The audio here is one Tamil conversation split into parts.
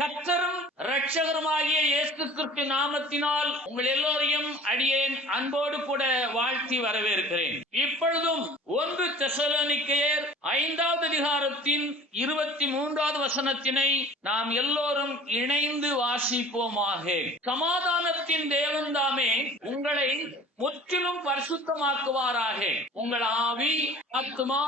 கர்த்தரும் இரட்சகருமாகிய இயேசு கிறிஸ்து நாமத்தினால் உங்கள் எல்லோரையும் அடியேன் அன்போடு கூட வாழ்த்தி வரவேற்கிறேன். இப்பொழுதும் 1 தெசலோனிக்கேயர் 5வது அதிகாரத்தின் 23வது வசனத்தினை நாம் எல்லோரும் இணைந்து வாசிப்போமாக. சமாதானத்தின் தேவன் தாமே உங்களை முற்றிலும் பரிசுத்தமாக்குவாராக. உங்கள் ஆவி, ஆத்துமா,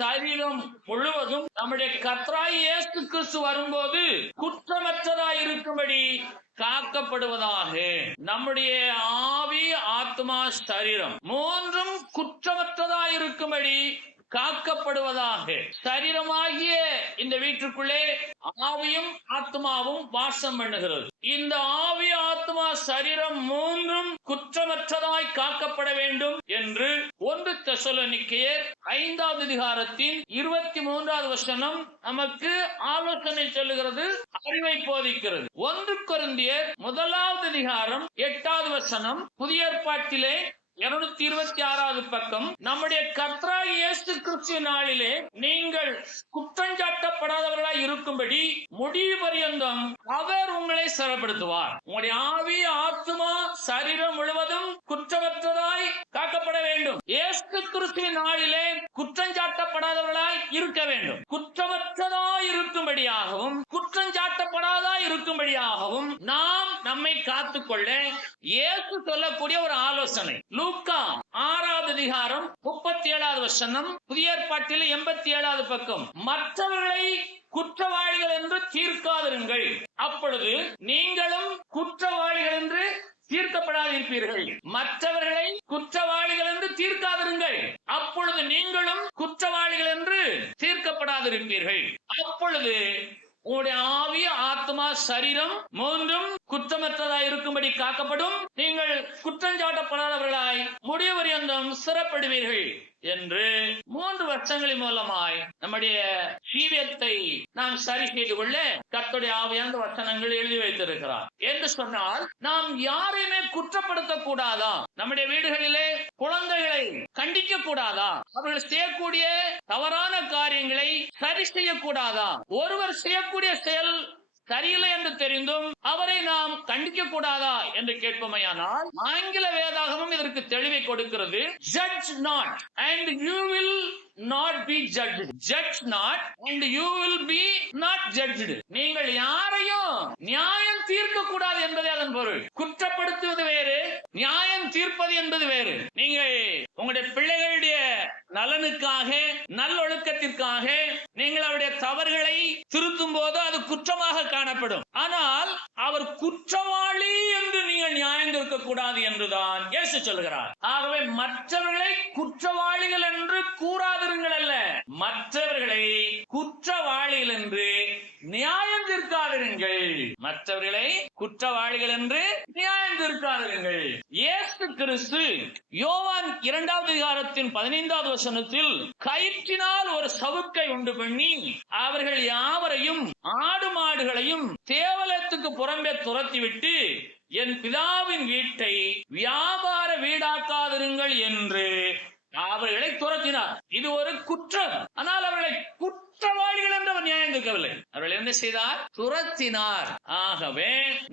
சரீரம் முழுவதும் நம்முடைய கர்த்தராகிய இயேசு கிறிஸ்து வரும்போது குற்றமற்றதாய் இருக்கும்படி காக்கப்படுவதாக. நம்முடைய ஆவி, ஆத்மா, சரீரம் மூன்றும் குற்றமற்றதாய் இருக்கும்படி காக்கப்படுவதாக. சரீரமாகிய இந்த வீட்டுக்குள்ளே ஆவியும் ஆத்மாவும் வாசம் பண்ணுகிறது. இந்த ஆவி, ஆத்மா, சரீரம் மூன்றும் குற்றமற்றதாய் காக்கப்பட வேண்டும் என்று 1 தெசலோனிக்கேயர் 5வது அதிகாரத்தின் 23வது வசனம் நமக்கு ஆலோசனை சொல்லுகிறது, அறிவை போதிக்கிறது. 1 கொரிந்தியர் 1வது அதிகாரம் 8வது வசனம், புதிய ஏற்பாட்டிலே 226வது பக்கம், நம்முடைய கர்த்தராகிய இயேசு கிறிஸ்து நாளிலே நீங்கள் குற்றஞ்சாட்டப்படாதவர்களாய் இருக்கும்படி முடிவு பரியந்தம் அவர் உங்களை சிறைப்படுத்துவார். உங்களுடைய ஆவி, ஆத்மா, சரீரம் முழுவதும் குற்றமற்றதாய் காக்கப்பட வேண்டும். இயேசு கிறிஸ்துவின் நாளிலே குற்றஞ்சாட்டப்படாதவர்களாய் இருக்க வேண்டும். குற்றமற்றதாய் இருக்கும்படியாகவும் குற்றஞ்சாட்டப்படாதாய் இருக்கும்படியாகவும் நாம் நம்மை காத்துக்கொள்ள இயேசு சொல்லக்கூடிய ஒரு ஆலோசனை. லூக்கா 6வது அதிகாரம் 37வது வசனம், புதிய ஏற்பாட்டில் 87வது பக்கம், மற்றவர்களை குற்றவாளிகள் என்று தீர்க்காதிருங்கள், அப்பொழுது நீங்களும் குற்றவாளிகள் என்று தீர்க்கப்படாதிருப்பீர்கள். மற்றவர்களை குற்றவாளிகள் என்று தீர்க்காதிருங்கள், அப்பொழுது நீங்களும் குற்றவாளிகள் என்று தீர்க்கப்படாதிருப்பீர்கள். அப்பொழுது உங்களுடைய ஆவி, ஆத்மா, சரீரம் மூன்றும் குற்றமற்றதாய் இருக்கும்படி காக்கப்படும். நீங்கள் குற்றஞ்சாட்டப்படாதவர்களாய் முடிவு பரியந்தம் சிறப்படுவீர்கள் என்று 3 வருஷங்களின் மூலமாய் நம்முடைய ஜீவியத்தை நாம் சரி செய்து கொள்ள கர்த்தருடைய ஆவியான வசனங்கள் எழுதி வைத்திருக்கிறார். என்று சொன்னால் நாம் யாரையுமே குற்றப்படுத்த கூடாதா? நம்முடைய வீடுகளிலே குழந்தைகளை கண்டிக்க கூடாதா? அவர்கள் செய்யக்கூடிய தவறான காரியங்களை சரி செய்யக்கூடாதா? ஒருவர் செய்யக்கூடிய செயல் சரியில்லை என்று தெரிந்தும் அவரை நாம் கண்டிக்க கூடாதா என்று கேட்போமையானால், ஆங்கில வேதாகமும் இதற்கு தெளிவை கொடுக்கிறது. Judge not and you will not be judged. Judge not and you will be not judged. நீங்கள் யாரையும் நியாயம் தீர்க்க கூடாது என்பதே அதன் பொருள். குற்றப்படுத்துவது வேறு, நியாயம் தீர்ப்பது என்பது வேறு. நீங்கள் உங்களுடைய பிள்ளைகளுடைய நலனுக்காக, நல்லொழுக்கத்திற்காக நீங்கள் அவருடைய தவறுகளை திருத்தும் போது அது குற்றமாக காணப்படும். ஆனால் அவர் குற்றவாளி என்று நீங்கள் நியாயம் தீர்க்க கூடாது என்றுதான் இயேசு சொல்கிறார். ஆகவே மற்றவர்களை குற்றவாளிகள் என்று கூறாதிருங்கள் அல்ல, மற்றவர்களை குற்றவாளிகள் என்று நியாயம் தீர்க்காதிருங்கள். மற்றவர்களை குற்றவாளிகள் என்று நியாயம் தீர்க்காதிருங்கள். இயேசு கிறிஸ்து யோவான் 2வது அதிகாரத்தின் 15வது வசனத்தில் கயிற்றினால் ஒரு சவுக்கை உண்டு பண்ணி அவர்கள் யாவரையும், ஆடு மாடுகளையும் தேவலத்துக்கு புறம்பே துரத்திவிட்டு என் பிதாவின் வீட்டை வியாபார வீடாக்காதிருங்கள் என்று அவர்களை துரத்தினார். இது ஒரு குற்றம். ஆனால் அவர்களை குற்றவாளிகள் என்று அவர் நியாயம் தீர்க்கவில்லை. அவர்கள் என்ன செய்தார்? துரத்தினார். ஆகவே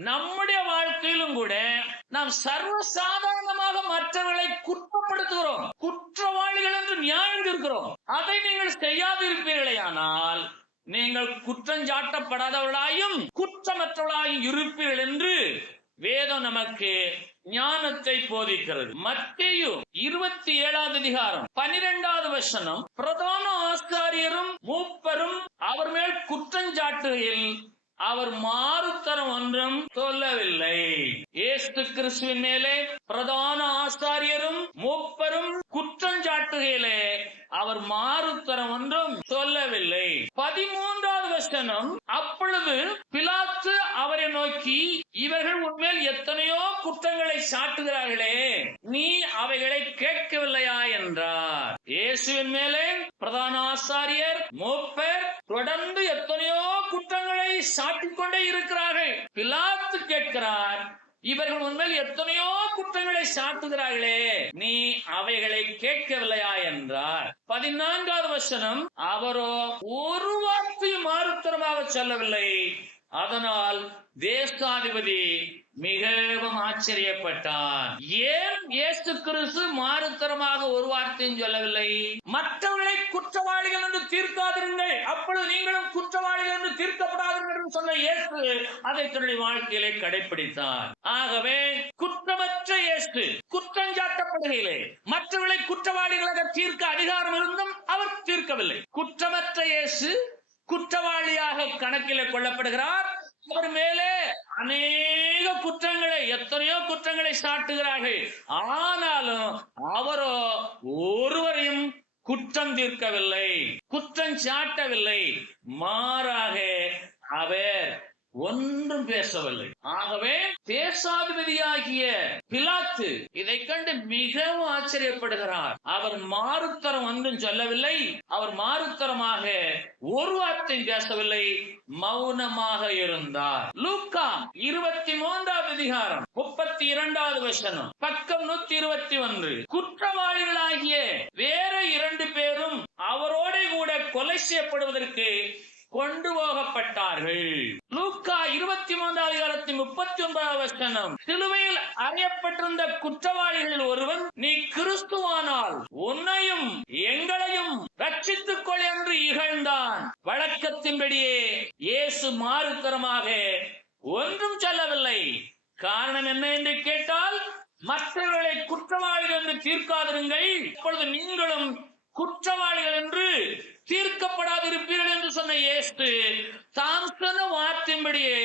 நம்முடைய வாழ்க்கையிலும் கூட நாம் சர்வசாதாரணமாக மற்றவர்களை குற்றப்படுத்துகிறோம், குற்றவாளிகள் என்று நியாயம் தீர்க்கிறோம். அதை நீங்கள் செய்யாதிருப்பீர்களே ஆனால் நீங்கள் குற்றஞ்சாட்டப்படாதவர்களாயும் குற்றமற்றவர்களாயும் இருப்பீர்கள் என்று வேதம் நமக்கு ஞானத்தை போதிக்கிறது. மத்தேயு 27வது அதிகாரம் 12வது வசனம், பிரதான ஆசாரியரும் மூப்பரும் அவர் மேல் குற்றஞ்சாட்டுகையில் அவர் மாறுத்தரம் ஒன்றும் சொல்லவில்லை. இயேசு கிறிஸ்துவின் மேலே பிரதான ஆசாரியரும் மூப்பரும் குற்றஞ்சாட்டுகையிலே அவர் மாறுத்தரம் ஒன்றும் சொல்லவில்லை. 13வது வசனம், அப்பொழுது பிலாத்து அவரை நோக்கி, இவர்கள் உன்மேல் எத்தனையோ குற்றங்களை சாட்டுகிறார்களே, நீ அவைகளை கேட்கவில்லையா என்றார். இயேசுவின் மேலே பிரதான ஆசாரியர், மூப்பர் தொடர்ந்து எத்தனையோ குற்றங்களை சாட்டிக்கொண்டே இருக்கிறார்கள். பிலாத்து கேட்கிறார், இவர்கள் உண்மையில் எத்தனையோ குற்றங்களை சாட்டுகிறார்களே, நீ அவைகளை கேட்கவில்லையா என்றார். 14வது வசனம், அவரோ ஒரு வார்த்தை மாறுத்தரமாக சொல்லவில்லை. அதனால் தேசாதிபதி மிகவும் ஆச்சரியப்பட்டான். ஏன் இயேசு கிறிஸ்து மாறுத்தரமாக ஒரு வார்த்தையும் சொல்லவில்லை? மற்றவர்களை குற்றவாளிகள் என்று தீர்க்காதிருங்கள், அப்பொழுது நீங்களும் குற்றவாளிகள் என்று தீர்க்கப்படாதீர்கள் என்று சொன்ன இயேசு அதை தன்னுடைய வாழ்க்கையிலே கடைபிடித்தார். ஆகவே குற்றமற்ற இயேசு குற்றம் சாட்டப்படுகையிலே மற்றவர்களை குற்றவாளிகளாக தீர்க்க அதிகாரம் இருந்தும் அவர் தீர்க்கவில்லை. குற்றமற்ற இயேசு குற்றவாளியாக கணக்கிலே கொள்ளப்படுகிறார். அவர் மேலே அநேக குற்றங்களை, எத்தனையோ குற்றங்களை சாட்டுகிறார்கள். ஆனாலும் அவரோ ஒருவரையும் குற்றம் தீர்க்கவில்லை, குற்றம் சாட்டவில்லை. மாறாக அவர் ஒன்றும் பேசவில்லை. ஆகவே தேசாதிபதியாகிய பிலாத்து இதை கண்டு மிகவும் ஆச்சரியப்படுகிறார். அவர் மாறுத்தரம் ஒன்றும் சொல்லவில்லை, அவர் மாறுத்தரமாக ஒரு வார்த்தை பேசவில்லை, மௌனமாக இருந்தார். லூக்கா 23வது அதிகாரம் 32வது வசனம், பக்கம் 121. குற்றவாளிகளாகிய வேற 2 பேரும் அவரோட கூட கொலை செய்யப்படுவதற்கு கொண்டு போகப்பட்டார்கள். லூக்கா 23வது அதிகாரத்தின் 39வது வசனம், சிலுவையில் அறையப்பட்டிருந்த குற்றவாளிகளில் ஒருவன், நீ கிறிஸ்துவானால் உன்னையும் எங்களையும் ரட்சித்துக் கொள் என்று இகழ்ந்தான். வழக்கத்தின்படியே இயேசு மாறுத்தரமாக ஒன்றும் சொல்லவில்லை. காரணம் என்ன என்று கேட்டால், மற்றவர்களை குற்றவாளிகள் என்று தீர்க்காதிருங்கள், இப்பொழுது நீங்களும் குற்றவாளிகள் என்று தீர்க்கப்படாதிருப்பீர்கள் என்று சொன்ன இயேசு தாம் சொன்ன வார்த்தையின்படியே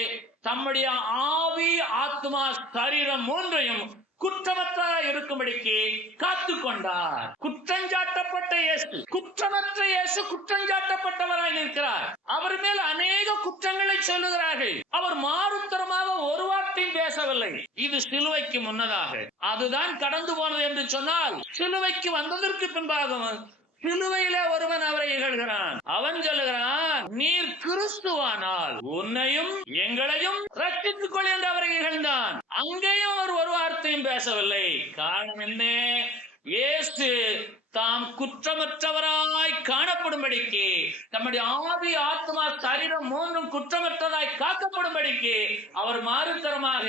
தம்முடைய ஆவி, ஆத்மா, சரீரம் மூன்றையும் குற்றமற்றதாக இருக்கும்படிக்கு காத்துக் கொண்டார். குற்றஞ்சாட்டப்பட்ட இயேசு, குற்றமற்ற இயேசு குற்றஞ்சாட்டப்பட்டவராக இருக்கிறார். அவர் மேல் அநேக குற்றங்களை சொல்லுகிறார்கள். அவர் மாறுத்தரமாக ஒரு வார்த்தையும் பேசவில்லை. இது சிலுவைக்கு முன்னதாக. அதுதான் கடந்து போனது என்று சொன்னால், சிலுவைக்கு வந்ததற்கு பின்பாக சிலுவையிலே ஒருவன் அவரை இகழ்கிறான். அவன் சொல்லுகிறான், நீர் கிறிஸ்துவானால் உன்னையும் எங்களையும் ரட்சித்துக் கொள் என்று அவரை இகழ்ந்தான். அங்கேயும் அவர் ஒரு வார்த்தையும் பேசவில்லை. காரணம் என்ன? இயேசு தாம் குற்றமற்றவராய் காணப்படும்படிக்கு, தம்முடைய ஆவி, ஆத்மா, சரீரம் மூன்றும் குற்றமற்றதாய் காக்கப்படும்படிக்கு அவர் மாறுத்தரமாக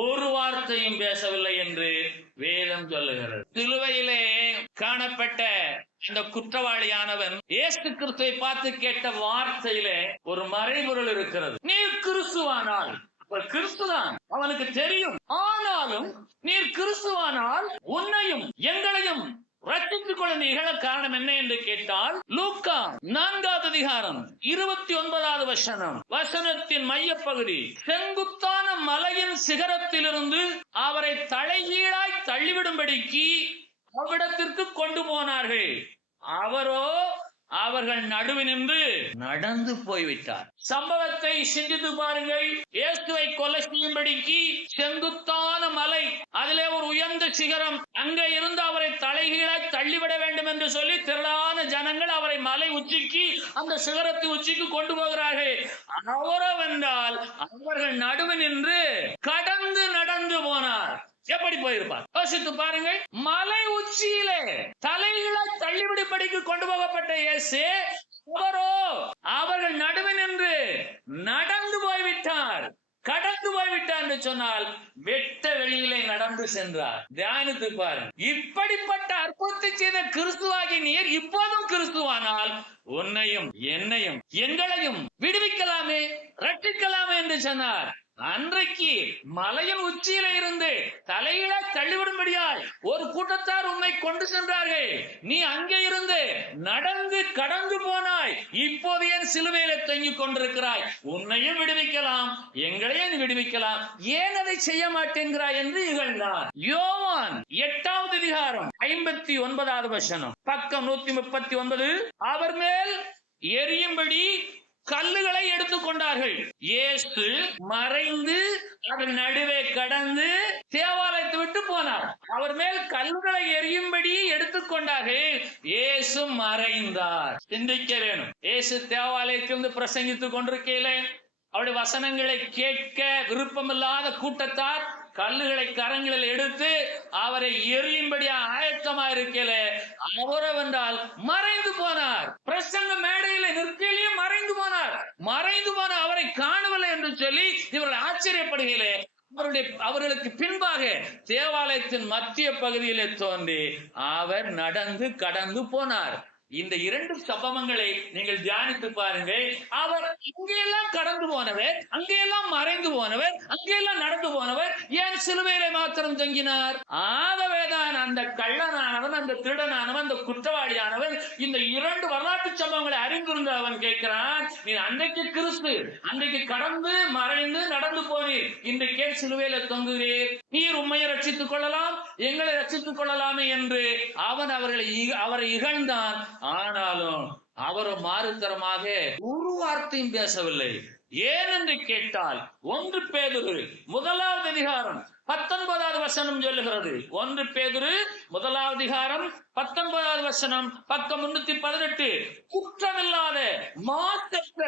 ஒரு வார்த்தையும் பேசவில்லை என்று வேதம் சொல்லுகிறது. சிலுவையிலே காணப்பட்ட இந்த குற்றவாளியானவன் இயேசு கிறிஸ்துவை பார்த்து கேட்ட வார்த்தையிலே ஒரு மறைபொருள் இருக்கிறது. நீர் கிறிஸ்துவானால், கிறிஸ்துதான் அவனுக்கு தெரியும். ஆனாலும் நீர் கிறிஸ்துவானால் உன்னையும் எங்களையும் ரட்சித்துக் கொள்ள நிகழ காரணம் என்ன என்று கேட்டால், லூக்கா 4வது அதிகாரம் 29வது வசனம், வசனத்தின் மையப்பகுதி, செங்குத்தான மலையின் சிகரத்திலிருந்து அவரை தலைகீழாய் தள்ளிவிடும்படிக்கு அவ்விடத்திற்கு கொண்டு போனார்கள். அவரோ அவர்கள் நடுவில் நின்று நடந்து போய்விட்டார். சம்பவத்தை சிந்தித்து பாருங்கள். இயேசுவை கொலை செய்யும்படிக்கு செங்குத்தான மலை, அதிலே ஒரு உயர்ந்த சிகரம், அங்கே இருந்து அவரை தலைகீழாய் தள்ளிவிட வேண்டும் என்று சொல்லி திரளான ஜனங்கள் அவரை மலை உச்சிக்கு, அந்த சிகரத்தை உச்சிக்கு கொண்டு போகிறார்கள். அவரோ வென்றால் அவர்கள் நடுவில் நின்று கடந்து நடந்து போனார். எப்படி போயிருப்பார் யோசித்து பாருங்கள். மலை உச்சியிலே தலைகளை தள்ளிவிடும்படிக்கு கொண்டு போகப்பட்ட இயேசு, அவரோ அவர்கள் நடுவில் நின்று நடந்து போய்விட்டார். கடந்து போய்விட்டார் என்று சொன்னால் வெட்ட வெளியிலே நடந்து சென்றார். தியானித்து பாருங்கள். இப்படிப்பட்ட அற்புதத்தை செய்த கிறிஸ்துவாகி நீர் இப்போதும் கிறிஸ்துவானால் உன்னையும் என்னையும் எங்களையும் விடுவிக்கலாமே, ரட்சிக்கலாமே என்று சொன்னார். அன்றைக்கு மலையின் உச்சியில இருந்து தலையில தள்ளிவிடும்படியால் ஒரு கூட்டத்தார் உன்னை கொண்டு சென்றார்கள். நீ அங்கே இருந்து நடந்து கடந்து போனாய். இப்போது ஏன் சிலுவையில தொங்கிக் கொண்டிருக்கிறாய்? உன்னையும் விடுவிக்கலாம், எங்களையும் விடுவிக்கலாம், ஏன் அதை செய்ய மாட்டேங்கிறாய் என்று இகழ்ந்தார். யோவான் 8வது அதிகாரம் 59வது வசனம், பக்கம் 139, அவர் மேல் எரியும்படி கல்லுகளை எடுத்துக் கொண்டார்கள். இயேசு மறைந்து அதன் நடுவே கடந்து தேவாலயத்தை விட்டு போனார். அவர் மேல் கல்லுகளை எரியும்படி எடுத்துக்கொண்டார்கள். இயேசு மறைந்தார். சிந்திக்க வேணும். இயேசு தேவாலயத்திலிருந்து பிரசங்கித்துக் கொண்டிருக்கையிலே அவருடைய வசனங்களை கேட்க விருப்பமில்லாத கூட்டத்தார் கல்லுகளை கரங்களில் எடுத்து அவரை எரியும்படி ஆயத்தமா இருக்கல அவரை வந்தால் மறைந்து போனார். பிரசங்க மேடையில நிற்கையிலேயே மறைந்து போனார். மறைந்து போன அவரை காணவில்லை என்று சொல்லி இவர்கள் ஆச்சரியப்படுகையிலே அவர்களுக்கு பின்பாக தேவாலயத்தின் மத்திய பகுதியிலே தோன்றி அவர் நடந்து கடந்து போனார். இந்த இரண்டு சம்பவங்களை நீங்கள் தியானித்து பாருங்கள். அவர் அங்கெல்லாம் கடந்து போனவர், அங்கெல்லாம் மறைந்து போனவர், அங்கெல்லாம் நடந்து போனவர், ஏன் சிலுவையிலே மாத்திரம் தங்கினார்? ஆகவேதான் அந்த கள்ளனானவன், அந்த திருடனானவன், அந்த குற்றவாளியானவன் இந்த இரண்டு வரலாற்று சம்பவங்களை அறிந்திருந்த அவன் கேட்கிறான், நீ அன்றைக்கு கிறிஸ்து, அன்றைக்கு கடந்து மறைந்து நடந்து போனீர், இன்றைக்கே சிலுவையில தொங்குகிறீர், நீர் உண்மையை ரட்சித்துக் கொள்ளலாம், எங்களை ரட்சித்துக் கொள்ளலாமே என்று அவரை இகழ்ந்தான். ஆனாலும் அவரும் மாறுத்தரமாக ஒரு வார்த்தையும் பேசவில்லை. ஏன் என்று கேட்டால் 1 பேதுரு 1வது அதிகாரம் 19வது வசனம் சொல்லுகிறது. 1 பேதுரு 1வது அதிகாரம் 19வது வசனம், பக்கம் 318. குற்றமில்லாத மாசற்ற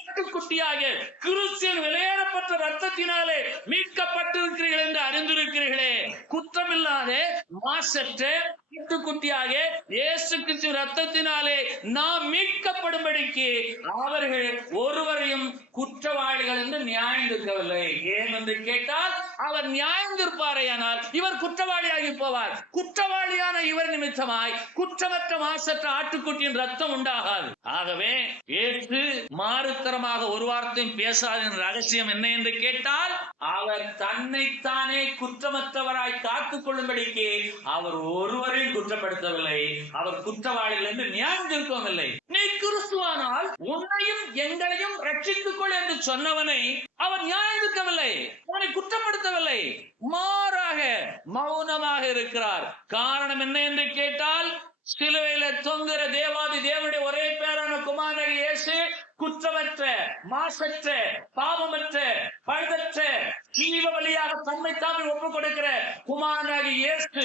ஆட்டுக்குட்டியாக கிறிஸ்துவின் விலையேறப்பட்ட ரத்தத்தினாலே மீட்கப்பட்டிருக்கிறீர்கள் என்று அறிந்திருக்கிறீர்களே. குற்றமில்லாத மாசற்ற ஆட்டுக்குட்டியாக இயேசு கிறிஸ்து ரத்தத்தினாலே நாம் மீட்கப்படும்படிக்கு அவர்கள் ஒருவரையும் குற்றவாளிகள் என்று நியாயந்திருக்கவில்லை. ஏன் என்று கேட்டால் அவர் நியாயந்திருப்பாரையானால் இவர் குற்றவாளியாகி போவார். குற்றவாளியான இவர் நிமித்தமாய் குற்றமற்ற மாசற்ற ஆட்டுக்குட்டியின் ரத்தம் உண்டாகாது. ஆகவே இயேசு மாறுத்தரமாக ஒரு வார்த்தையும் பேசாத ரகசியம் என்ன என்று கேட்டால் அவர் தன்னைத்தானே குற்றமற்றவராய் காத்துக் கொள்ளும்படிக்கு அவர் ஒருவரையும் குற்றப்படுத்தவில்லை. அவர் குற்றவாளிகள் என்று நியாயந்திருக்கவில்லை. நீ கிறிஸ்துவானால் உன்னையும் எங்களையும் ரட்சித்துக் கொள் என்று சொன்னவனை அவர் நியாயந்திருக்கவில்லை, அவனை குற்றப்படுத்தவில்லை. மாறாக மௌனமாக இருக்கிறார். காரணம் என்ன என்று கேட்டால் சிலுவையில தொங்குகிற தேவாதி தேவனுடைய ஒரே பேரான குமாரனாகிய இயேசு குற்றமற்ற மாசற்ற பாவமற்ற பழுதற்ற ஜீவ வழியாக தம்மை தாமே ஒப்புக் கொடுக்கிற குமாரனாகிய இயேசு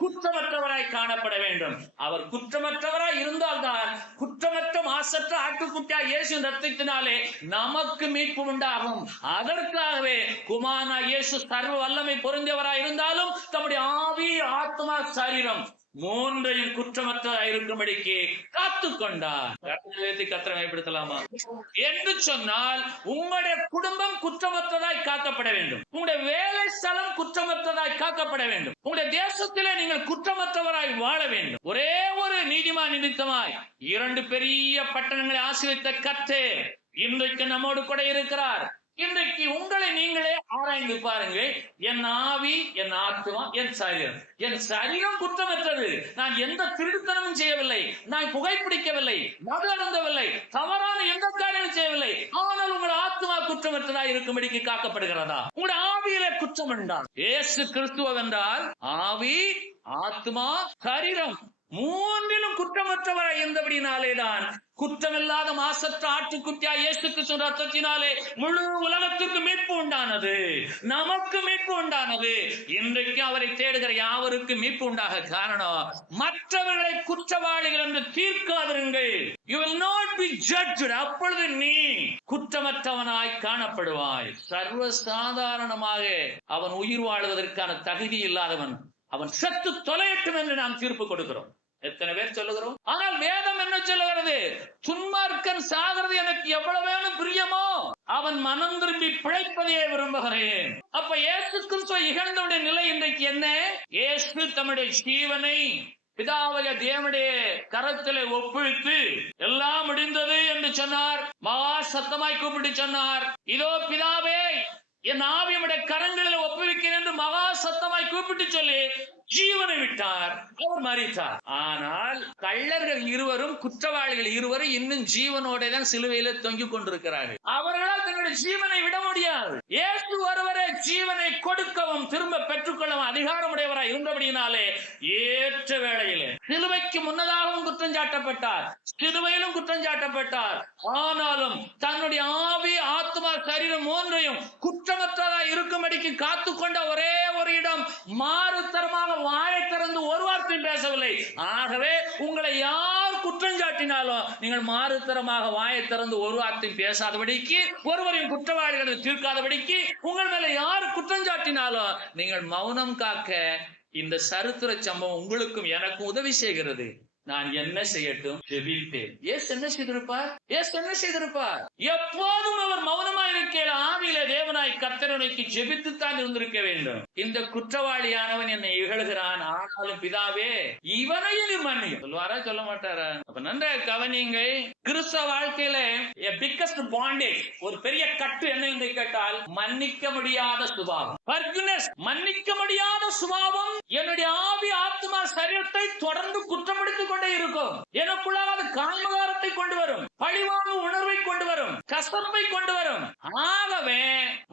குற்றமற்றவராய் காணப்பட வேண்டும். அவர் குற்றமற்றவராய் இருந்தால்தான் குற்றமற்ற மாசற்ற ஆட்டுக்குட்டியாய் இயேசு ரத்தத்தினாலே நமக்கு மீட்பு உண்டாகும். அதற்காகவே குமாரனாகிய இயேசு சர்வ வல்லமை பொருந்தியவராய் இருந்தாலும் தம்முடைய ஆவி, ஆத்மா, சரீரம் மூன்றையும் குற்றமற்றதாய் இருக்கும்படிக்கு காத்துக்கொண்டார். கத்திரமைப்படுத்தலாமா என்று சொன்னால் உங்களுடைய குடும்பம் குற்றமற்றதாய் காக்கப்பட வேண்டும், உங்களுடைய வேலை ஸ்தலம் குற்றமற்றதாய் காக்கப்பட வேண்டும், உங்களுடைய தேசத்திலே நீங்கள் குற்றமற்றவராய் வாழ வேண்டும். ஒரே ஒரு நீதிமான் நிமித்தமாய் 2 பெரிய பட்டணங்களை ஆசீர்வதித்த கர்த்தர் இன்றைக்கு நம்மோடு கூட இருக்கிறார். இன்றைக்கு உங்களை நீங்களே ஆராய்ந்து பாருங்க. என் ஆவி, என் ஆத்மா, என் சரீரம். என் சரீரம் குற்றமற்றது. நான் எந்த திருடுத்தனமும் செய்யவில்லை, நான் புகைப்பிடிக்கவில்லை, மது அருந்தவில்லை, தவறான எந்த காரியமும் செய்யவில்லை. ஆனால் உங்கள் ஆத்மா குற்றமற்றதா இருக்கும்படிக்கு காக்கப்படுகிறதா? உங்களுடைய ஆவியிலே குற்றம் என்றால் இயேசு கிறிஸ்துவ என்றால் ஆவி, ஆத்மா, சரீரம் மூன்றிலும் குற்றமற்றவராய் இருந்தபடினாலேதான் குற்றமில்லாத மாசற்ற ஆட்டுக்குட்டியா இயேசு கிறிஸ்து ரத்தத்தினாலே முழு உலகத்திற்கு மீட்பு உண்டானது, நமக்கு மீட்பு உண்டானது. இன்றைக்கு அவரை தேடுகிற யாவருக்கு மீட்பு உண்டாக காரணம் மற்றவர்களை குற்றவாளிகள் என்று தீர்க்காதிருங்கள். You will not be judged. அப்பொழுது நீ குற்றமற்றவனாய் காணப்படுவாய். சர்வசாதாரணமாக அவன் உயிர் வாழ்வதற்கான தகுதி இல்லாதவன், அவன் செத்து தொலையட்டும் என்று நாம் தீர்ப்பு கொடுக்கிறோம். எத்தனை பேர் சொல்லுகிறோம்? ஆனால் வேதம் என்ன சொல்லுகிறது? துன்மார்க்கன் சாகிறது எனக்கு எவ்வளவு வேணும் பிரியமோ அவன் மனம் திரும்பி பிழைப்பதையே விரும்புகிறேன். அப்ப இயேசு கிறிஸ்துவை இகழ்ந்தவுடைய நிலை இன்றைக்கு என்ன? இயேசு தம்முடைய ஜீவனை பிதாவாகிய தேவனுடைய கரத்திலே ஒப்புவித்து எல்லாம் முடிந்தது என்று சொன்னார். மகா சத்தமாய் கூப்பிட்டு சொன்னார், இதோ பிதாவே என் ஆவியுடைய கரங்களில் ஒப்புவிக்கிறேன் என்று மகா சத்தமாய் கூப்பிட்டு சொல்லி ஜீவனை விட்டார். அவர் மரித்தார். ஆனால் கள்ளர்கள் இருவரும், குற்றவாளிகள் இருவரும் இன்னும் ஜீவனோட தான் சிலுவையில தொங்கிக் கொண்டிருக்கிறார்கள். அவர்களால் தன்னுடைய ஜீவனை விட முடியாது. இயேசு ஒருவரே ஜீவனை கொடுக்கவும் திரும்ப பெற்றுக்கொள்ளவும் அதிகாரமுடையவராய் இருந்தபடியினாலே ஏற்ற வேளையிலே சிலுவைக்கு முன்னதாகவும் குற்றம் சாட்டப்பட்டார், சிலுவையிலும் குற்றம் சாட்டப்பட்டார். ஆனாலும் தன்னுடைய ஆவி, ஆத்மா, சரீரம் மூன்றையும் குற்றமற்றதாய் இருக்கும்படிக்கு காத்துக்கொண்ட ஒரே ஒரு இடம், மாறுத்தரமாக வாயை திறந்து ஒரு வார்த்தை பேசவில்லை. ஆகவே உங்களை யார் குற்றம் சாட்டினாலும் நீங்கள் மாறுத்தரமாக வாயை திறந்து ஒரு வார்த்தை பேசாதபடிக்கு, ஒருவரையும் குற்றவாளிகளை தீர்க்காதபடிக்கு, உங்கள் மேல யார் குற்றம் இல்லாட்டினாலும் நீங்கள் மௌனம் காக்க இந்த சரித்திர சம்பவம் உங்களுக்கும் எனக்கும் உதவி செய்கிறது. நான் என்ன செய்யட்டும்? ஜெபித்தேன். இயேசு என்ன செய்திருப்பார்? இயேசு என்ன செய்திருப்பார்? எப்போதும் அவர் மௌனமாய் இருக்கையில ஆவியில தேவனாய் கர்த்தரை நோக்கி ஜெபித்துத்தான் இருந்திருக்க வேண்டும். இந்த குற்றவாளியானவன் என்னை இகழ்கிறான், ஆனாலும் பிதாவே இவனையும் நீ மன்னியும் சொல்வாரா, சொல்ல மாட்டாரா? அப்ப நன்றாக கவனிங்க. கிறிஸ்தவ வாழ்க்கையில பிக்கஸ்ட் பாண்டேஜ், ஒரு பெரிய கட்டு என்ன என்று கேட்டால் மன்னிக்க முடியாத சுபாவம். மன்னிக்க முடியாத சுபாவம் என்னுடைய ஆவி ஆத்மா சரீரத்தை தொடர்ந்து குற்றப்படுத்திக் கொண்டே இருக்கும். எனக்குள்ளாக அது காமகாரத்தை கொண்டு வரும், பழிவாங்கும் உணர்வை கொண்டு வரும், கசப்பை கொண்டு வரும். ஆகவே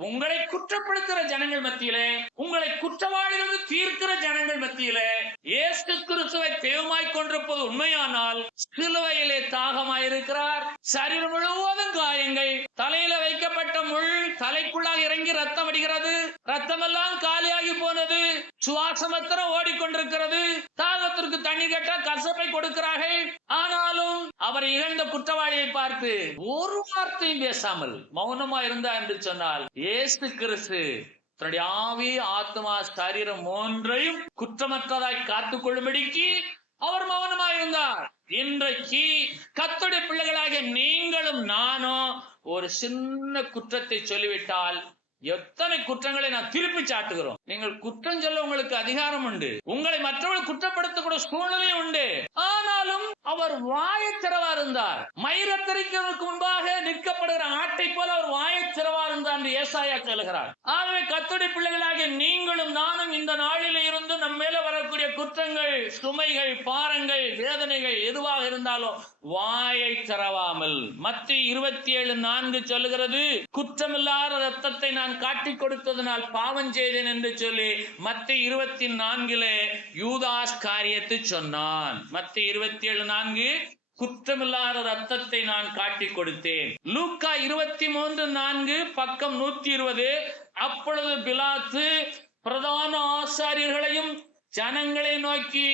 உங்களை குற்றப்படுத்துகிற ஜனங்கள் மத்தியிலே, உங்களை குற்றவாளிகள் தீர்க்கிற ஜனங்கள் மத்தியிலே இயேசு கிறிஸ்துவை தெய்வமாய் கொண்டிருப்பது உண்மையானால் சிலுவையிலே தாகமாயிருக்கிறார். சரீரம் முழுவதும் காயங்கள், தலையில வைக்கப்பட்ட முள் தலைக்குள்ளாக இறங்கி ரத்தம் அடிக்கிறது, ரத்தமெல்லாம் காலியாகி போனது, சுவாசமத்திரம் ஓடிக்கொண்டிருக்கிறது, தாகத்திற்கு தண்ணி கேட்டா கசப்பை கொடுக்கிறார்கள். ஆனாலும் அவர் இழந்த குற்றவாளியை பார்த்து ஒரு வார்த்தையும் பேசாமல் மௌனமா இருந்தார் என்று சொன்னால் இயேசு கிறிஸ்து தன்னுடைய ஆவி ஆத்மா சரீரம் ஒன்றையும் குற்றமற்றதாய் காத்துக் கொள்ளும்படிக்கு அவர் மௌனமாயிருந்தார். இன்றைக்கு கர்த்தருடைய பிள்ளைகளாக நீங்களும் நானும் ஒரு சின்ன குற்றத்தை சொல்லிவிட்டால் எத்தனை குற்றங்களை நான் திருப்பி சாட்டுகிறோம். நீங்கள் குற்றம் சொல்ல உங்களுக்கு அதிகாரம் உண்டு, உங்களை மற்றவர்கள் குற்றப்படுத்தக்கூட சூழ்நிலை உண்டு. ஆனாலும் அவர் வாயை திறவா இருந்தார். மயிரத்தரிக்கிறதுக்கு முன்பாக நிற்கப்படுகிற ஆட்டை போல அவர் வாயை திறவா இருந்தார் என்று ஏசாயா சொல்கிறார். ஆகவே கர்த்தருடைய பிள்ளைகளாக நீங்களும் நானும் இந்த நாளிலே இருந்து நம்ம மேல வரக்கூடிய குற்றங்கள், சுமைகள், பாரங்கள், வேதனைகள் எதுவாக இருந்தாலும் வாயை திறவாமல், மத்தேயு 27:4 சொல்லுகிறது, குற்றமில்லாத ரத்தத்தை நான் காட்டிக் கொடுத்ததனால் பாவம் செய்தேன் என்று சொல்லி மத்தேயு 24 யூதாஸ் காரியத்தை சொன்னான். மத்தேயு 27:4 குற்றமில்லாத ரத்தத்தை நான் காட்டிக் கொடுத்தேன். லூக்கா 23:4 பக்கம் 120 அப்பொழுது பிலாத்து பிரதான ஆசாரியர்களையும் ஜனங்களை நோக்கி,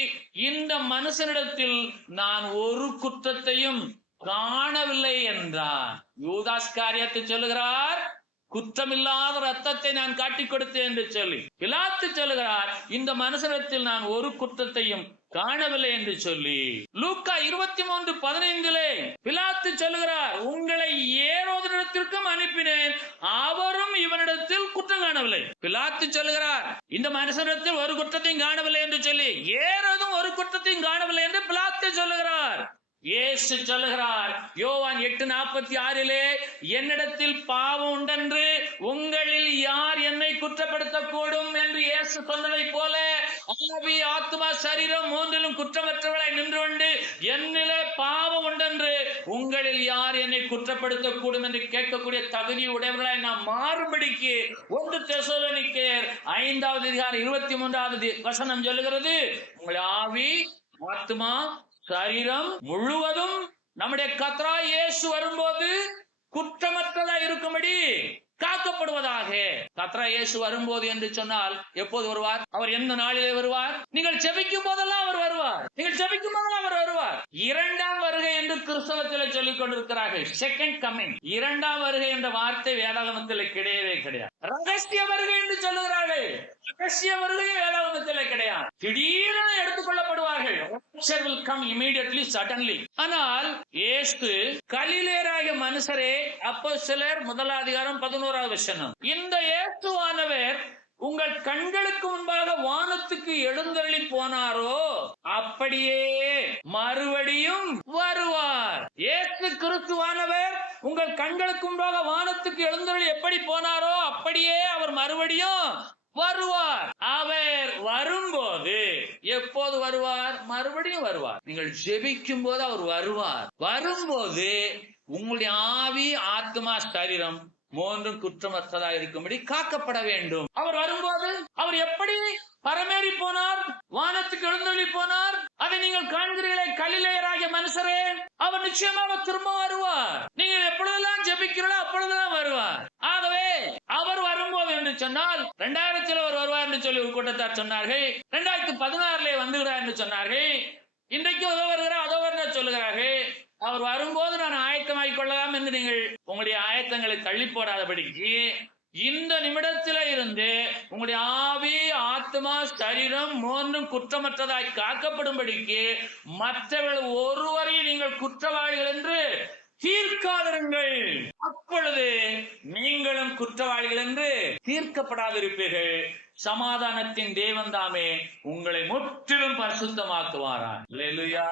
இந்த மனுஷனிடத்தில் நான் ஒரு குற்றத்தையும் காணவில்லை என்றார். யூதாஸ் காரியத்தை சொல்லுகிறார், குற்றமில்லாத ரத்தத்தை நான் காட்டிக் கொடுத்தேன் என்று சொல்லி. பிலாத்து சொல்லுகிறார், இந்த மனுஷனிடத்தில் நான் ஒரு குற்றத்தையும் காணவில்லை என்று சொல்லி. லூக்கா 23:15 பிலாத்து சொல்லுகிறார், உங்களை ஏரோதிடத்திற்கும் அனுப்பினேன், அவரும் இவனிடத்தில் குற்றம் காணவில்லை. பிலாத்து சொல்லுகிறார், இந்த மனுஷனிடத்தில் ஒரு குற்றத்தையும் காணவில்லை என்று சொல்லி, ஏரோதும் ஒரு குற்றத்தையும் காணவில்லை என்று பிலாத்து சொல்லுகிறார். இயேசு சொல்லுகிறார் யோவான் 8:46 என்னிடத்தில் பாவம் உண்டென்று உங்களில் யார் என்னை குற்றப்படுத்தக்கூடும் என்று இயேசு சொன்னதை போல ஆவி ஆத்மா சரீரம் மூன்றிலும் குற்றமற்றவளாய் நின்று கொண்டு என்னிலே பாவம் உண்டென்று உங்களில் யார் என்னை குற்றப்படுத்தக்கூடும் என்று கேட்கக்கூடிய தகுதி உடையவர்களாய் நாம் மாறுபடிக்கு 1 தெசலோனிக்கேயர் 5:23 சொல்லுகிறது, உங்கள் ஆவி ஆத்மா சரீரம் முழுவதும் நம்முடைய கர்த்தராகிய இயேசு வரும்போது குற்றமற்றதா இருக்கும்படி காக்கப்படுவதாக. கர்த்தராகிய இயேசு வரும்போது என்று சொன்னால் எப்போது வருவார்? அவர் எந்த நாளிலே வருவார்? நீங்கள் ஜெபிக்கும் போதெல்லாம் அவர் வருவார். நீங்கள் ஜெபிக்கும் போதெல்லாம் அவர் வருவார். இரண்டாம் வருகை என்று கிறிஸ்தவத்தில் சொல்லிக் கொண்டிருக்கிறார்கள். Second coming. இரண்டாம் வருகை என்ற வார்த்தை வேதாகமத்தில் கிடையவே கிடையாது. ரகசிய வருகை என்று சொல்லுகிறார்கள். ரகசிய வருகை வேதாகமத்தில் கிடையாது. திடீரென எடுத்துக்கொள்ளப்படுவார்கள். will come immediately, suddenly. ஆனால் இயேசு கலிலேயராகிய மனுஷரே, அப்போஸ்தலர் 1:11 இந்த இயேசுவானவர் உங்கள் கண்களுக்கு முன்பாக வானத்துக்கு எழுந்தருளி போனாரோ அப்படியே மறுபடியும் வருவார். இயேசு கிறிஸ்துவானவர் உங்கள் கண்களுக்கு முன்பாக வானத்துக்கு எழுந்தருளி எப்படி போனாரோ அப்படியே அவர் மறுபடியும் வருவார். அவர் வரும்போது எப்போது வருவார்? மறுபடியும் வருவார். நீங்கள் ஜெபிக்கும் போது அவர் வருவார். வரும்போது உங்களுடைய ஆவி ஆத்மா சரீரம் மூன்றும் குற்றமற்றதாக இருக்கும்படி காக்கப்பட வேண்டும். அவர் வரும்போது அவர் எப்படி பரமேறி போனார், வானத்துக்கு எழுந்தருளி போனார், அதை நீங்கள் காண்கிறீர்களே கலிலேயராகிய மனுஷரே, அவர் நிச்சயமாக திரும்ப வருவார். நீங்கள் எப்பொழுதெல்லாம் ஜெபிக்கிறீர்களோ அப்பொழுதுதான் வருவார். ஆகவே அவர் வரும்போது என்று சொன்னால் 2000 அவர் வருவார் என்று சொல்லி ஒரு கூட்டத்தார் சொன்னார்கள். 2016 வந்துகிறார் என்று சொன்னார்கள். இன்றைக்கு அதோ வருகிறார் அதோ வருகிறார் சொல்லுகிறார்கள். அவர் வரும்போது நான் ஆயத்தமாகிக் கொள்ளலாம் என்று நீங்கள் உங்களுடைய ஆயத்தங்களை தள்ளி போடாதபடிக்கு இந்த நிமிடத்தில இருந்து உங்களுடைய ஆவி, ஆத்மா, சரீரம் மூன்றும் குற்றமற்றதாய் காக்கப்படும்படிக்கு மற்றவர்கள் ஒருவரையும் நீங்கள் குற்றவாளிகள் என்று தீர்க்காதிருங்கள். அப்பொழுது நீங்களும் குற்றவாளிகள் என்று தீர்க்கப்படாதிருப்பீர்கள். சமாதானத்தின் தேவன் தாமே உங்களை முற்றிலும் பரிசுத்தமாக்குவாராம். அல்லேலூயா.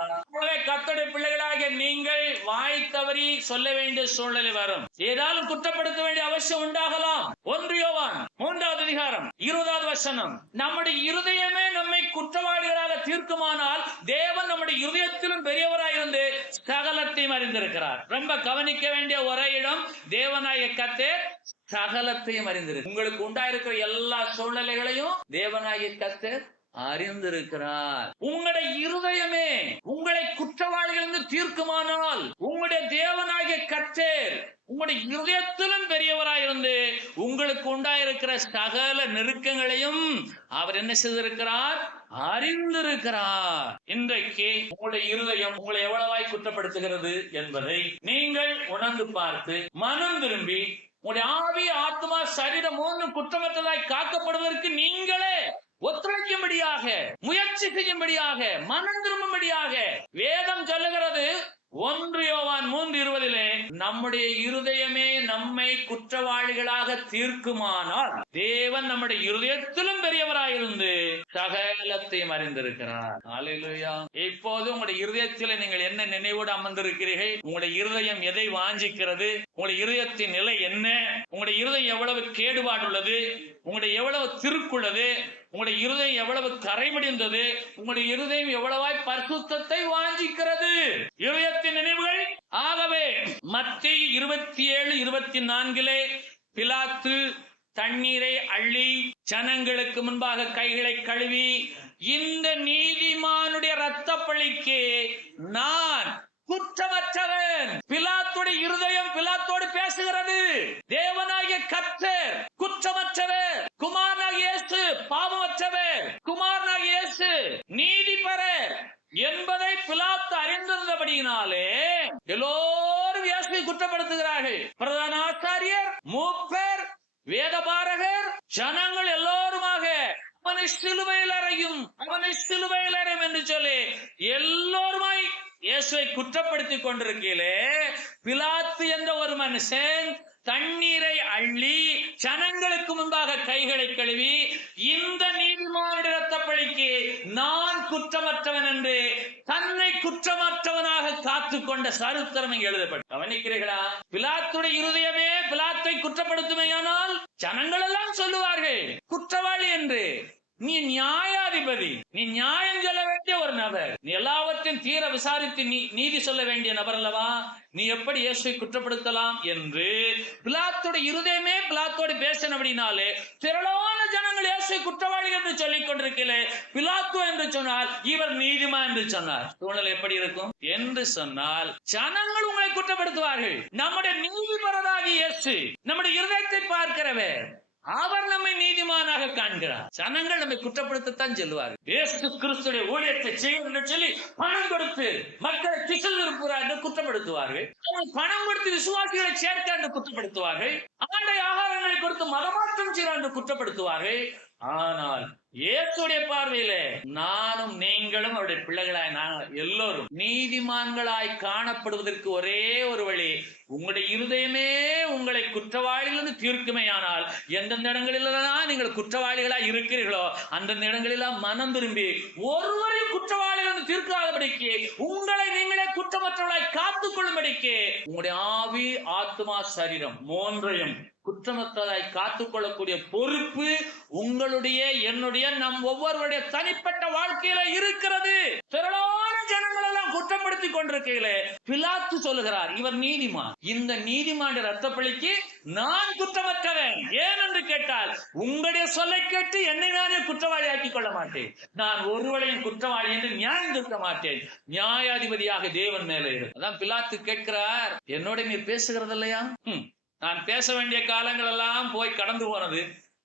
கர்த்தருடைய பிள்ளைகளாகிய நீங்கள் வாய் தவறி சொல்ல வேண்டிய சூழ்நிலை வரும். ஏதாலும் குற்றப்படுத்த வேண்டிய அவசியம் உண்டாகலாம். 1 யோவான் 3வது அதிகாரம் 20வது வசனம். நம்முடைய இருதயமே நம்மை குற்றவாளிகளாக தீர்க்குமானால் தேவன் நம்முடைய இருதயத்திலும் பெரியவராயிருந்து சகலத்தையும் அறிந்திருக்கிறார். ரொம்ப கவனிக்க வேண்டிய ஒரே இடம், தேவனாகிய கர்த்தர் சகலத்தையும் அறிந்திருக்கு. உங்களுக்கு உண்டாயிருக்கிற எல்லா சூழ்நிலைகளையும் தேவனாகிய கர்த்தர் அறிந்திருக்கிறார். உங்களுடைய இருதயமே உங்களை குற்றவாளிகள் என்று தீர்க்குமானால் உங்களுடைய தேவனாகிய கர்த்தர் உங்களுடைய இருதயத்திலும் பெரியவராயிருந்து உங்களுக்கு உண்டாயிருக்கிற சகல நெருக்கங்களையும் அவர் என்ன செய்திருக்கிறார்? அறிந்திருக்கிறார். இன்றைக்கு உங்களுடைய இருதயம் உங்களை எவ்வளவாய் குற்றப்படுத்துகிறது என்பதை நீங்கள் உணர்ந்து பார்த்து மனம் திரும்பி உங்களுடைய ஆவி, ஆத்மா, சரீரம் மூன்றும் குற்றமற்றதாய் காக்கப்படுவதற்கு நீங்களே ஒத்துழைக்கும்படியாக, முயற்சி செய்யும்படியாக, மனம் திரும்பும்படியாக வேதம் சொல்லுகிறது. 1 யோவான் 3:20 நம்முடைய இருதயமே நம்மை குற்றவாளிகளாக தீர்க்குமானால் தேவன் நம்முடைய இருதயத்திலும் பெரியவராயிருந்து சகலத்தையும் அறிந்திருக்கிறார். அல்லேலூயா. இப்போது உங்களுடைய இருதயத்தில் நீங்கள் என்ன நினைவோடு அமர்ந்திருக்கிறீர்கள்? உங்களுடைய இருதயம் எதை வாஞ்சிக்கிறது? உங்களுடைய இருதயத்தின் நிலை என்ன? உங்களுடைய இருதயம் எவ்வளவு கேடுபாடுள்ளது? உங்களுடைய எவ்வளவு திருக்குள்ளது? உங்களுடைய இருதயம் எவ்வளவு கரைபடிந்தது? உங்களுடைய இருதயம் எவ்வளவாய் பரிசுத்தத்தை வாஞ்சிக்கிறது? இருதயத்தின் நினைவுகள். ஆகவே மத்தேயு 27:24 பிலாத்து தண்ணீரை அள்ளி ஜனங்களுக்கு முன்பாக கைகளை கழுவி, இந்த நீதிமானுடைய இரத்த பழிக்கு நான் குற்றமற்றவன். பிலாத்துடைய இருதயம் பிலாத்தோடு பேசுகிறது. தேவனாகிய கர்த்தர் குற்றமற்றவர், குமாரனாகிய இயேசு பாவமற்றவர், குமாரனாகிய இயேசு நீதிபரர் என்பதை பிலாத்து அறிந்திருந்தபடியினாலே எல்லோரும் இயேசுவை குற்றப்படுத்துகிறார்கள். பிரதான ஆசாரியர், மூப்பர், வேதபாரகர், ஜனங்கள் எல்லோருமாக அவனை சிலுவையில் அறையும், அவனை சிலுவையில் அறையும் என்று சொல்லி எல்லோருமாய் இயேசுவை குற்றப்படுத்திக் கொண்டிருக்கிறே, பிலாத்து என்ற ஒரு மனுஷன் தண்ணீரை அள்ளி ஜனங்களுக்கு முன்பாக கைகளை கழுவி, இந்த நீதிமானுடைய இரத்த பழிக்கு நான் குற்றமற்றவன் என்று தன்னை குற்றமற்றவனாக காத்துக் கொண்ட சரித்திரம் இங்கு எழுதப்பட்டு கவனிக்கிறீர்களா? பிலாத்துடைய இருதயமே பிலாத்தை குற்றப்படுத்துமையானால் ஜனங்கள் எல்லாம் சொல்லுவார்கள் குற்றவாளி என்று. நீ நியாயாதிபதி, நீ நியாயம் சொல்ல வேண்டிய ஒரு நபர், நீ எல்லாவற்றையும் தீர விசாரித்து நீதி சொல்ல வேண்டிய நபர் அல்லவா? நீ எப்படி இயேசுவை குற்றப்படுத்தலாம் என்று பிலாத்துடைய இருதயமே பிலாத்தோடு பேசினபடினாலே திரளான ஜனங்கள் இயேசுவை குற்றவாளி என்று சொல்லிக் கொண்டிருக்கலே, பிலாத்து என்று சொன்னால் இவர் நீதிமான் என்று சொன்னார். சூழ்நிலை எப்படி இருக்கும் என்று சொன்னால் ஜனங்கள் உங்களை குற்றப்படுத்துவார்கள். நம்முடைய நீதிபரராகிய இயேசு நம்முடைய இருதயத்தை பார்க்கிறவர், அவர் நம்மை நீதிமானாக காண்கிறார். ஜனங்கள் நம்மை குற்றப்படுத்தத்தான் சொல்லுவார்கள். இயேசு கிறிஸ்துடைய ஊழியத்தை செய்யும் என்று சொல்லி பணம் கொடுத்து மக்களை திசை திருப்புகிறார் என்று குற்றப்படுத்துவார்கள். பணம் கொடுத்து விசுவாசிகளை சேர்க்க என்று குற்றப்படுத்துவார்கள். ஆண்டை ஆகாரங்களை கொடுத்து மதமாற்றம் செய்கிறார் என்று குற்றப்படுத்துவார்கள். ஆனால் இயேசுடைய பார்வையிலே நானும் நீங்களும் அவருடைய பிள்ளைகளாய் நாங்கள் எல்லோரும் நீதிமான்களாய் காணப்படுவதற்கு ஒரே ஒரு வழி, உங்களுடைய இருதயமே உங்களை குற்றவாளிகள் தீர்க்குமையானால் எந்தெந்த இடங்களில்தான் நீங்கள் குற்றவாளிகளாய் இருக்கிறீர்களோ அந்தந்த இடங்களெல்லாம் மனம் திரும்பி ஒருவரையும் குற்றவாளிகள் தீர்க்காதபடிக்கு உங்களை நீங்களே குற்றமற்றவர்களாய் காத்துக் கொள்ளும்படிக்கு உங்களுடைய ஆவி, ஆத்மா, சரீரம் மூன்றையும் குற்றமற்றதாய் காத்துக் கொள்ளக்கூடிய பொறுப்பு உங்களுடைய, என்னுடைய, நம் ஒவ்வொருவருடைய தனிப்பட்ட வாழ்க்கையில இருக்கிறது. திரளான ஜனங்கள் எல்லாம் குற்றப்படுத்திக் கொண்டிருக்கையிலே பிலாத்து சொல்லுகிறார் இவர் நீதிமான், இந்த நீதிமான் இரத்த பழிக்கு நான் குற்றமற்றவன். ஏன் என்று கேட்டால் உங்களுடைய சொல்லை கேட்டு என்னை நானே குற்றவாளி ஆக்கிக் கொள்ள மாட்டேன். நான் ஒருவரையும் குற்றவாளி என்று நியாயம் தீர்க்க மாட்டேன். நியாயாதிபதியாக தேவன் மேலே இருக்கு. அதான் பிலாத்து கேட்கிறார், என்னோட நீர் பேசுகிறது இல்லையா? நான் பேச வேண்டிய காலங்கள் எல்லாம் போய் கடந்து போனது.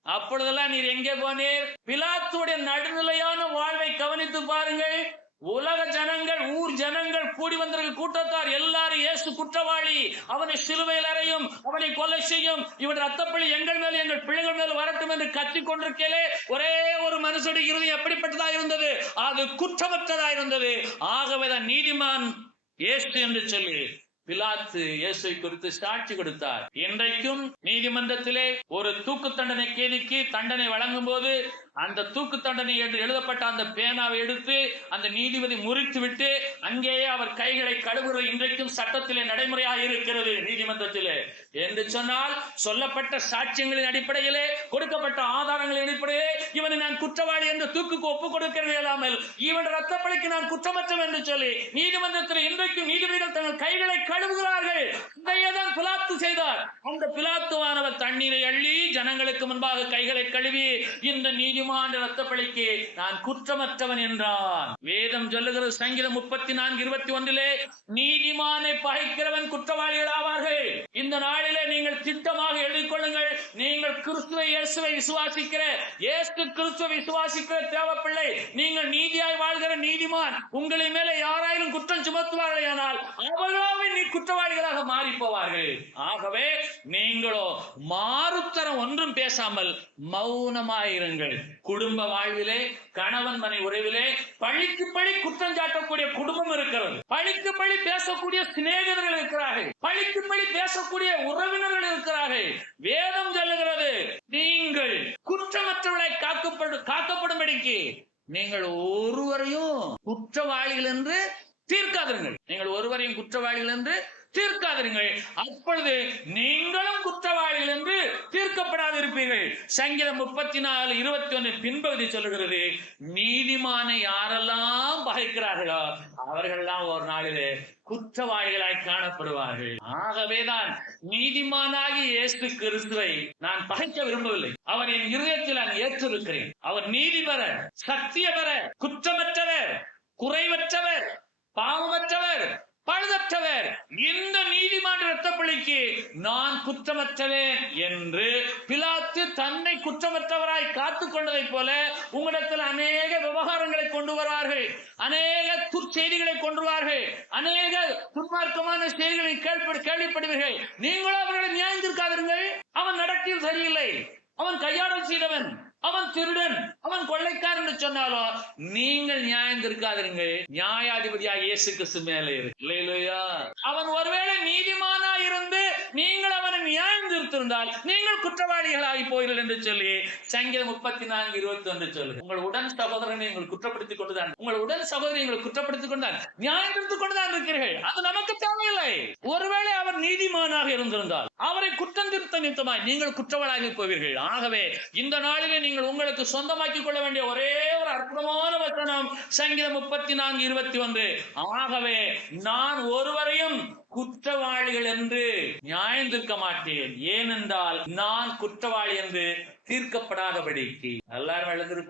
அப்பொழுதெல்லாம் நீர் எங்கே போனீர்? பிலாத்துடைய நடுநிலையான வாழ்வை கவனித்து பாருங்கள். உலக ஜனங்கள், ஊர் ஜனங்கள், கூடி வந்திருக்க கூட்டத்தார் எல்லாரும் இயேசு குற்றவாளி, அவனை சிலுவையில் அறையும், அவனை கொலை செய்யும், இவன் ரத்தப்பழி எங்கள் மேல் எங்கள் பிள்ளைகள் மேல் வரட்டும் என்று கத்திக் கொண்டிருக்கே ஒரே ஒரு மனுஷனுடைய இருதயம் எப்படிப்பட்டதா இருந்தது? அது குற்றமற்றதா இருந்தது. ஆகவேதான் நீதிமான் இயேசு என்று சொல்லி பிலாத்து இயேசுவை குறித்து சாட்சி கொடுத்தார். இன்றைக்கும் நீதிமன்றத்திலே ஒரு தூக்கு தண்டனை கைதிக்கு தண்டனை வழங்கும் போது அந்த தூக்கு தண்டனை என்று எழுதப்பட்ட அந்த பேனாவை எடுத்து அந்த நீதிபதி முறித்து விட்டு அங்கேயே அவர் கைகளை கழுவுறது இன்றைக்கும் சட்டத்திலே நடைமுறையாக இருக்கிறது நீதிமன்றத்திலே. என்று சொன்னால் சொல்லப்பட்ட சாட்சியங்களின் அடிப்படையிலே, கொடுக்கப்பட்ட ஆதாரங்களின் அடிப்படையிலே இவனை நான் குற்றவாளி என்று தூக்குக்கு ஒப்புக் கொடுக்கிறது இல்லாமல் இவன் ரத்தப்பழிக்கு நான் குற்றமற்றவன் என்று சொல்லி நீதிமன்றத்தில் இன்றைக்கும் நீதிபதிகள் தங்கள் கைகளை கழுவுகிறார்கள். இதையேதான் பிலாத்து செய்தார். அந்த பிலாத்துவானவர் தண்ணீரை அள்ளி ஜனங்களுக்கு முன்பாக கைகளை கழுவி இந்த நீதிமான ரத்தப்பழிக்கு நான் குற்றமற்றவன் என்றான். வேதம் சொல்லுகிறது சங்கீதம் 34:21 நீதிமானை பகைக்கிறவன் குற்றவாளிகள் ஆவார்கள். இந்த நாளிலே நீங்கள் திட்டமாக எழுதிக் கொள்ளுங்கள். நீங்கள் கிறிஸ்துவை இயேசுவை விசுவாசிக்கிற, இயேசு கிறிஸ்துவை விசுவாசிக்கிற தேவப்பிள்ளை, நீங்கள் நீதியாய் வாழ்கிற நீதிமான், உங்களை மேலே யாராயிலும் குற்றம் சுமத்துவார்கள் ஆனால் அவர்களாவே நீ குற்றவாளிகளாக மாறி போவார்கள். ஆகவே நீங்களோ மாறுத்தரம் ஒன்றும் பேசாமல் மௌனமாயிருங்கள். குடும்ப வாழ்விலே, கணவன் மனை உறவிலே பழிக்கு பழி குற்றம் சாட்டக்கூடிய குடும்பம் இருக்கிறது. பழிக்கு பழி பேசக்கூடிய சிநேகிதர்கள் இருக்கிறார்கள். பழிக்கு பழி பேசக்கூடிய உறவினர்கள் இருக்கிறார்கள். வேதம் சொல்லுகிறது நீங்கள் குற்றமற்றவர்களை காக்கப்படும்படிக்கு நீங்கள் ஒருவரையும் குற்றவாளிகள் என்று தீர்க்காதீர்கள். நீங்கள் ஒருவரையும் குற்றவாளிகள் என்று தீர்க்காதீர்கள். அப்பொழுது நீங்களும் குற்றவாளிகள் என்று தீர்க்கப்படாதிருப்பீர்கள். சங்கீதம் 34:21 பின்பகுதி சொல்லுகிறது நீதிமானை யாரெல்லாம் பகைக்கிறார்களோ அவர்களெல்லாம் ஒரு நாளிலே குற்றவாளிகளாய் காணப்படுவார்கள். ஆகவேதான் நீதிமானாகி இயேசு கிறிஸ்துவை நான் பகைக்க விரும்பவில்லை. அவர் என் இருதயத்தில் நான் ஏற்றிருக்கிறேன். அவர் நீதிபரர், சத்தியபரர், குற்றமற்றவர், குறைவற்றவர், பாவமற்றவர், பழுதற்றவர். இந்த நீதிமான ரத்தப்பழிக்கு நான் குற்றமற்றவேன் என்று பிலாத்து தன்னை குற்றமற்றவராய் காத்துக் கொண்டதை போல உங்களிடத்தில் அநேக விவகாரங்களை கொண்டு வருவார்கள், அநேக துர்ச்செய்திகளை கொண்டு வருவார்கள், அநேக துன்மார்க்கமான செய்திகளை கேள்விப்படுவீர்கள். நீங்களும் அவர்களை நியாயந்திருக்காதீர்கள். அவன் நடக்கையில் சரியில்லை, அவன் கையாடல் செய்தவன், அவன் திருடன், அவன் கொள்ளைக்காரன் என்று சொன்னாலும் நீங்கள் நியாயந்திருக்காதீர்கள். நியாயாதிபதியாக இயேசு கிறிஸ்து மேலே இல்லையா? அவன் ஒருவேளை நீதிமானா இருந்து நீங்கள் அவனை நியாயந்திருந்தால் நீங்கள் குற்றவாளிகளாகி போகிறீர்கள் என்று சொல்லி சங்கீதம் 34:21 சொல்லு. உங்கள் உடன் சகோதரனை நீங்கள் குற்றப்படுத்திக் கொண்டுதான், உங்கள் உடன் சகோதரி நீங்கள் குற்றப்படுத்திக் கொண்டுதான் நியாயந்திருத்துக் கொண்டுதான் இருக்கிறீர்கள். அது நமக்கு தேவையில்லை. ஒருவேளை அவர் நீதிமானாக இருந்திருந்தால் அவரை குற்றம் திருத்த நிமித்தமாய் நீங்கள் குற்றவாளியாகி போவீர்கள். ஆகவே இந்த நாளிலே நீங்கள் உங்களுக்கு சொந்தமாக்கிக் கொள்ள வேண்டிய ஒரே ஒரு அற்புதமான வசனம் சங்கீதம் 34:21. ஆகவே நான் ஒருவரையும் குற்றவாளிகள் என்று நியாயந்திருக்க மாட்டேன், ஏனென்றால் நான் குற்றவாளி என்று தீர்க்கப்படாதபடிக்கு. எல்லாரும் எழுந்திருப்போம்.